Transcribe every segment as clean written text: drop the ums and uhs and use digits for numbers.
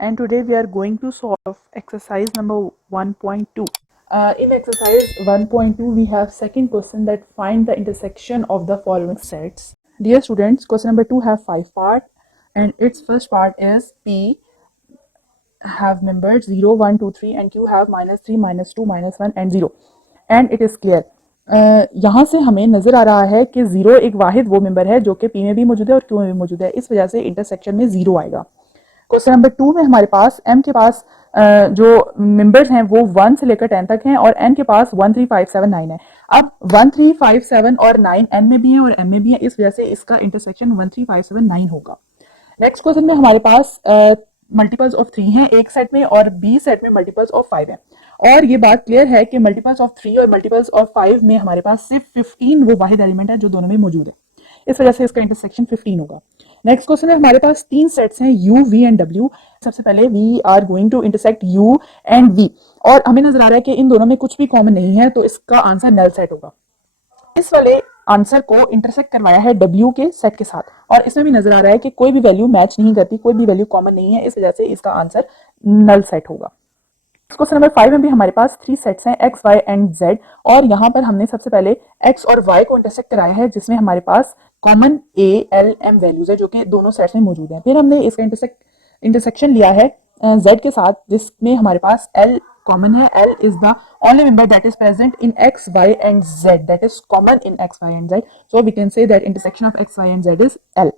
and today we are going to solve exercise number 1.2. In exercise 1.2 we have second question that find the intersection of the following sets. Dear students, question number 2 have 5 parts and its first part is P have members 0, 1, 2, 3 and Q have -3, -2, -1 and 0 and it is clear. यहाँ से हमें नजर आ रहा है कि 0 एक वाहिद वो member है जो कि P में भी मौजूद है और Q में भी मौजूद है, इस वजह से इंटरसेक्शन में 0 आएगा। क्वेश्चन नंबर 2 में हमारे पास M के पास जो मेंबर्स हैं वो 1 से लेकर 10 तक हैं और N के पास 1 3 5 7 9 है। अब 1 3 5 7 और 9 N में भी है और M में भी है, इस वजह से इसका इंटरसेक्शन 1 3 5 7 9 होगा। नेक्स्ट क्वेश्चन में हमारे पास मल्टीपल्स ऑफ 3 हैं एक सेट में और बी सेट में मल्टीपल्स ऑफ 5 है और ये बात क्लियर है कि मल्टीपल्स ऑफ 3 और मल्टीपल्स ऑफ 5 में हमारे पास सिर्फ 15 वो वाहिद एलिमेंट है जो दोनों में मौजूद है, इस वजह से इसका इंटरसेक्शन 15 होगा। नेक्स्ट क्वेश्चन है हमारे पास 3 सेट्स हैं U, V एंड W। सबसे पहले we are going to intersect U and V और हमें नजर आ रहा है कि इन दोनों में कुछ भी कॉमन नहीं है, तो इसका आंसर नल सेट होगा। इस वाले आंसर को इंटरसेक्ट करवाया है W के सेट के साथ और इसमें भी नजर आ रहा है कि कोई भी वैल्यू मैच नहीं करती, कोई भी वैल्यू कॉमन नहीं है, इस वजह से इसका आंसर नल सेट होगा। क्वेश्चन नंबर 5 में भी हमारे पास 3 सेट्स हैं X, Y एंड Z और यहाँ पर हमने सबसे पहले X और Y को इंटरसेक्ट कराया है जिसमें हमारे पास common A, L, M values है जो कि दोनों सेट्स में मौजूद हैं। फिर हमने इसका इंटरसेक्शन लिया है Z के साथ जिसमें हमारे पास L कॉमन है। L is the only member that is present in X, Y and Z, that is common in X, Y and Z, so we can say that intersection of X, Y and Z is L.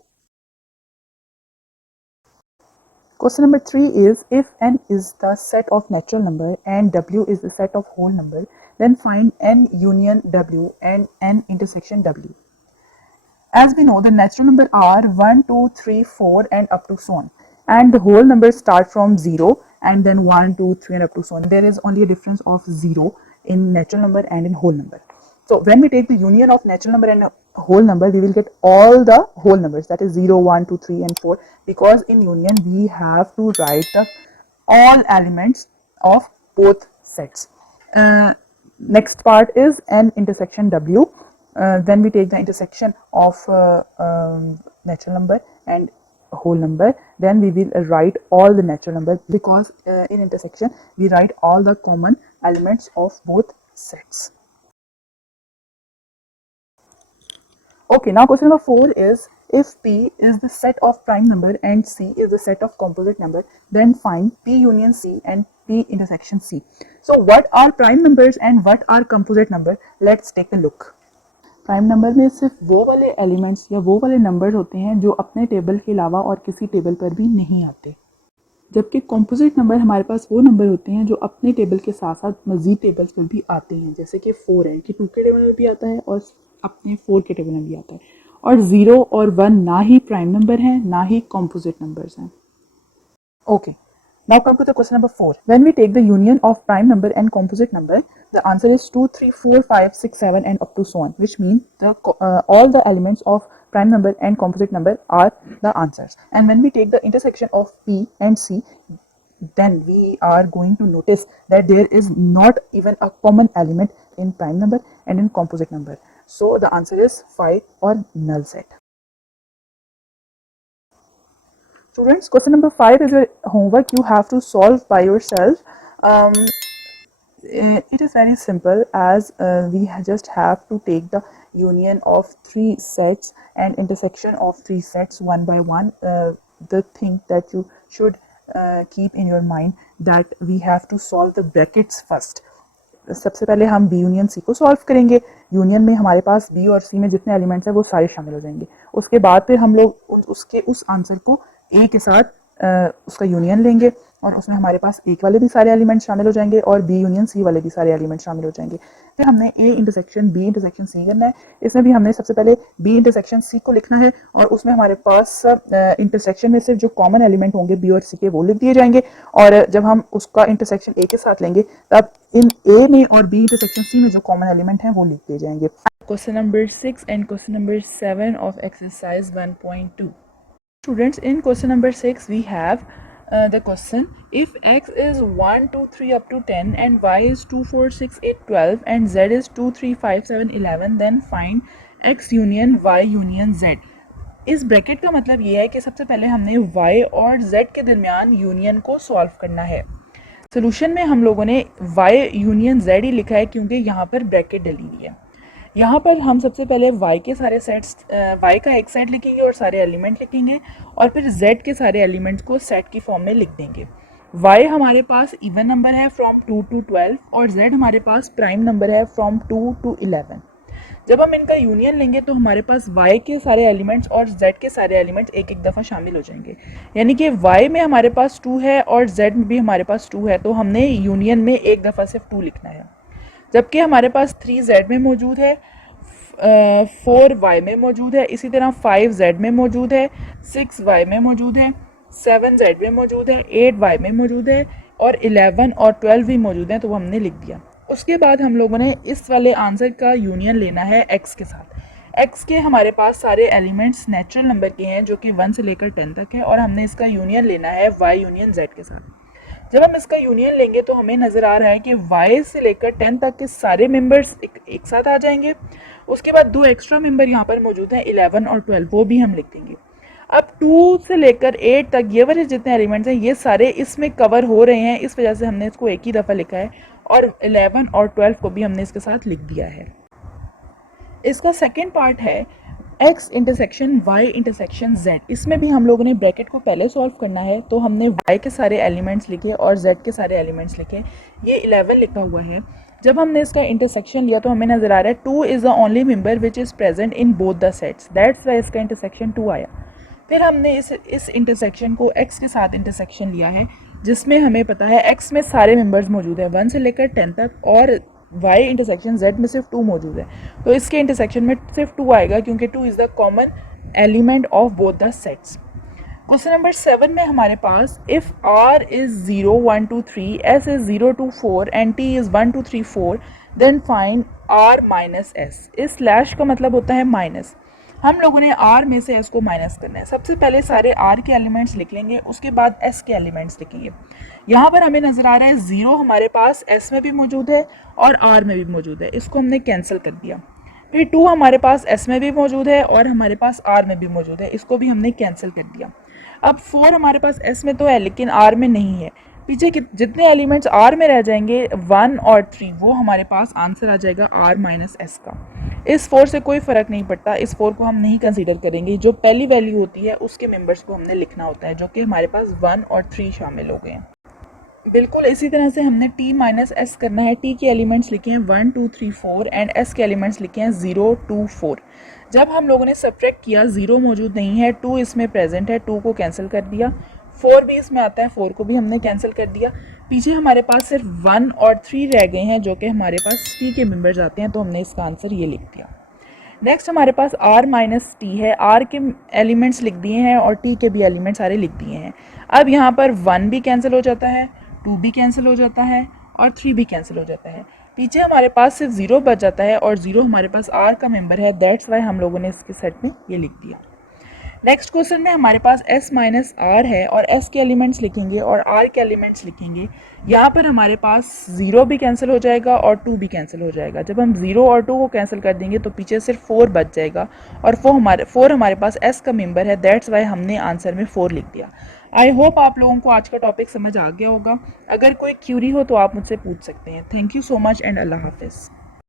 Question number 3 is if N is the set of natural number and W is the set of whole number, then find N union W and N intersection W. As we know, the natural number are 1, 2, 3, 4 and up to so on, and the whole numbers start from 0 and then 1, 2, 3 and up to so on. There is only a difference of 0 in natural number and in whole number. So when we take the union of natural number and whole number, we will get all the whole numbers, that is 0, 1, 2, 3 and 4, because in union we have to write the all elements of both sets. Next part is N intersection W. When we take the intersection of natural number and whole number, then we will write all the natural number, because in intersection we write all the common elements of both sets. Okay, now question number 4 is if P is the set of prime number and C is the set of composite number, then find P union C and P intersection C. So what are prime numbers and what are composite number? Let's take a look. Prime number में सिर्फ वो वाले elements या वो वाले numbers होते हैं जो अपने टेबल के अलावा और किसी टेबल पर भी नहीं आते, जबकि कॉम्पोजिट नंबर हमारे पास वो नंबर होते हैं जो अपने टेबल के साथ साथ मजीद टेबल्स पर भी आते हैं, जैसे कि 4 है कि 2 के टेबल में भी आता है और अपने 4 के टेबल में भी आता है, और 0 और 1 ना ही प्राइम नंबर हैं ना ही कॉम्पोजिट नंबर्स हैं। Okay, now come to the question number 4. When we take the union of prime number and composite number, the answer is 2, 3, 4, 5, 6, 7 and up to so on, which means all the elements of prime number and composite number are the answers. And when we take the intersection of P and C, then we are going to notice that there is not even a common element in prime number and in composite number. So the answer is 5 or null set. Students, question number 5 is your homework. You have to solve by yourself. It is very simple, as we just have to take the union of 3 sets and intersection of 3 sets one by one. The thing that you should keep in your mind that we have to solve the brackets first. सबसे पहले हम B union C को solve करेंगे। Union में हमारे पास B और C में जितने एलिमेंट्स हैं वो सारे शामिल हो जाएंगे। उसके बाद फिर हम लोग उस आंसर को A के साथ उसका यूनियन लेंगे और उसमें हमारे पास एक वाले भी सारे एलिमेंट शामिल हो जाएंगे और B यूनियन C वाले भी सारे एलिमेंट शामिल हो जाएंगे। फिर हमने A intersection B intersection C करना है। इसमें भी हमने सबसे पहले B इंटरसेक्शन C को लिखना है और उसमें हमारे पास इंटरसेक्शन में सिर्फ जो कॉमन एलिमेंट होंगे B और C के वो लिख दिए जाएंगे, और जब हम उसका इंटरसेक्शन A के साथ लेंगे तब इन A में और B इंटरसेक्शन C में जो कॉमन एलिमेंट हैं वो लिख दिए जाएंगे। Question number 6 and question number 7 of exercise 1.2. Students, in question number 6 we have the question, if x is 1 2 3 up to 10 and y is 2 4 6 8 12 and z is 2 3 5 7 11, then find x union y union z. इस bracket का मतलब ये है कि सबसे पहले हमने y और z के दरमियान यूनियन को सॉल्व करना है। सोल्यूशन में हम लोगों ने y यूनियन z ही लिखा है क्योंकि यहाँ पर ब्रैकेट डली हुई है। यहाँ पर हम सबसे पहले y के सारे सेट्स y का एक सेट लिखेंगे और सारे एलिमेंट लिखेंगे और फिर z के सारे एलिमेंट्स को सेट की फॉर्म में लिख देंगे। y हमारे पास इवन नंबर है फ्रॉम 2 to 12 और z हमारे पास प्राइम नंबर है फ्रॉम 2 to 11। जब हम इनका यूनियन लेंगे तो हमारे पास y के सारे एलिमेंट्स और z के सारे एलिमेंट्स एक एक दफ़ा शामिल हो जाएंगे, यानी कि y में हमारे पास 2 है और z में भी हमारे पास 2 है, तो हमने यूनियन में एक दफ़ा सिर्फ 2 लिखना है। जबकि हमारे पास 3z में मौजूद है, 4y में मौजूद है, इसी तरह 5z में मौजूद है, 6y में मौजूद है, 7z में मौजूद है, 8y में मौजूद है और 11 और 12 भी मौजूद हैं, तो वो हमने लिख दिया। उसके बाद हम लोगों ने इस वाले आंसर का यूनियन लेना है x के साथ। x के हमारे पास सारे एलिमेंट्स नेचुरल नंबर के हैं जो कि 1 से लेकर 10 तक है और हमने इसका यूनियन लेना है y यूनियन z के साथ। जब हम इसका यूनियन लेंगे तो हमें नज़र आ रहा है कि y से लेकर 10 तक के सारे मेंबर्स एक साथ आ जाएंगे। उसके बाद 2 एक्स्ट्रा मेंबर यहाँ पर मौजूद हैं 11 और 12, वो भी हम लिख देंगे। अब 2 से लेकर 8 तक ये वाले जितने एलिमेंट्स हैं ये सारे इसमें कवर हो रहे हैं, इस वजह से हमने इसको एक ही दफ़ा लिखा है और 11 और 12 को भी हमने इसके साथ लिख दिया है। इसका सेकेंड पार्ट है x intersection y intersection z। इसमें भी हम लोगों ने ब्रैकेट को पहले सॉल्व करना है, तो हमने y के सारे एलिमेंट्स लिखे और z के सारे एलिमेंट्स लिखे। ये 11 लिखा हुआ है। जब हमने इसका इंटरसेक्शन लिया तो हमें नज़र आ रहा है 2 is the only member which is present in both the sets, that's why इसका इंटरसेक्शन 2 आया। फिर हमने इस इंटरसेक्शन को x के साथ इंटरसेक्शन लिया है, जिसमें हमें पता है x में सारे मेंबर्स मौजूद हैं 1 से लेकर 10 तक और y इंटरसेक्शन z में सिर्फ 2 मौजूद है, तो इसके इंटरसेक्शन में सिर्फ 2 आएगा क्योंकि 2 is the common element of both the sets. Question number 7 में हमारे पास if r is 0 1 2 3, s is 0 2 4 and t is 1 2 3 4, then find r minus s। इस स्लैश का मतलब होता है माइनस। हम लोगों ने r में से s को माइनस करना है। सबसे पहले सारे r के एलिमेंट्स लिख लेंगे, उसके बाद s के एलिमेंट्स लिखेंगे। यहाँ पर हमें नज़र आ रहा है 0 हमारे पास s में भी मौजूद है और r में भी मौजूद है, इसको हमने कैंसिल कर दिया। फिर 2 हमारे पास s में भी मौजूद है और हमारे पास r में भी मौजूद है, इसको भी हमने कैंसिल कर दिया। अब 4 हमारे पास s में तो है लेकिन r में नहीं है। पीछे जितने एलिमेंट्स r में रह जाएंगे 1 और 3, वो हमारे पास आंसर आ जाएगा r माइनस s का। इस 4 से कोई फ़र्क नहीं पड़ता, इस 4 को हम नहीं कंसीडर करेंगे। जो पहली वैल्यू होती है उसके मेंबर्स को हमने लिखना होता है, जो कि हमारे पास 1 और 3 शामिल हो गए हैं। बिल्कुल इसी तरह से हमने t माइनस s करना है। t के एलिमेंट्स लिखे हैं 1 2 3 4 एंड s के एलिमेंट्स लिखे हैं 0 2 4। जब हम लोगों ने सब्ट्रैक्ट किया 0 मौजूद नहीं है, 2 इसमें प्रेजेंट है, 2 को कैंसिल कर दिया, 4 भी इसमें आता है, 4 को भी हमने कैंसिल कर दिया। पीछे हमारे पास सिर्फ 1 और 3 रह गए हैं जो कि हमारे पास t के मेंबर्स आते हैं, तो हमने इसका आंसर ये लिख दिया। नेक्स्ट हमारे पास r माइनस टी है। r के एलिमेंट्स लिख दिए हैं और t के भी एलिमेंट्स सारे लिख दिए हैं। अब यहाँ पर 1 भी कैंसिल हो जाता है, 2 भी कैंसिल हो जाता है और 3 भी कैंसिल हो जाता है। पीछे हमारे पास सिर्फ 0 बच जाता है और 0 हमारे पास r का मेंबर है, दैट्स वाई हम लोगों ने इसके सेट में ये लिख दिया। नेक्स्ट क्वेश्चन में हमारे पास s माइनस r है और s के एलिमेंट्स लिखेंगे और r के एलिमेंट्स लिखेंगे। यहाँ पर हमारे पास 0 भी कैंसिल हो जाएगा और 2 भी कैंसिल हो जाएगा। जब हम 0 और 2 को कैंसिल कर देंगे तो पीछे सिर्फ 4 बच जाएगा और 4 हमारे पास s का मेंबर है, दैट्स वाई हमने आंसर में 4 लिख दिया। आई होप आप लोगों को आज का टॉपिक समझ आ गया होगा। अगर कोई क्यूरी हो तो आप मुझसे पूछ सकते हैं। Thank you so much and अल्लाह हाफिज़।